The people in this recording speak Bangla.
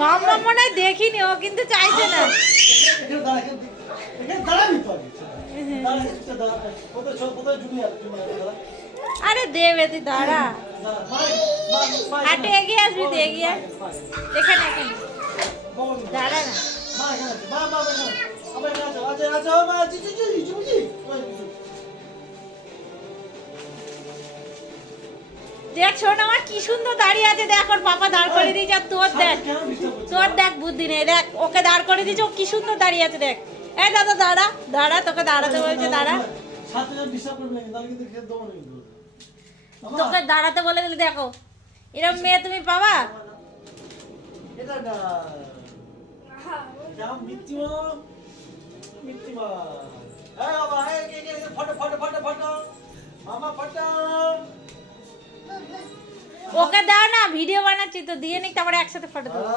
মাম্মা মনে হয় দেখিনি, ও কিন্তু চাইছে না। আরে দেবে, তুই দাঁড়া। হাঁটে এগিয়ে আসবি, তুই এগিয়ে আস। এখানে এখানে দাঁড়া না। দেখ শোন, আমার কি সুন্দর দাঁড়িয়ে আছে, দেখ ওর পাপা দাঁড় করে দিয়েছে। আর তোর দেখ বুদ্ধি নেই, দেখ ওকে দাঁড় করে দিয়েছে, ও কি সুন্দর দাঁড়িয়ে আছে দেখ। এই দাদা দাঁড়া, দাঁড়া, তোকে দাঁড়াতে বলছে, দাঁড়া। তোকে দাঁড়াতে বলে দিলে, দেখো এরকম মেয়ে তুমি পাবা? ওকে দাও না, ভিডিও বানাচ্ছি তো, দিয়ে নিক, তারপরে একসাথে ফটো দেবো।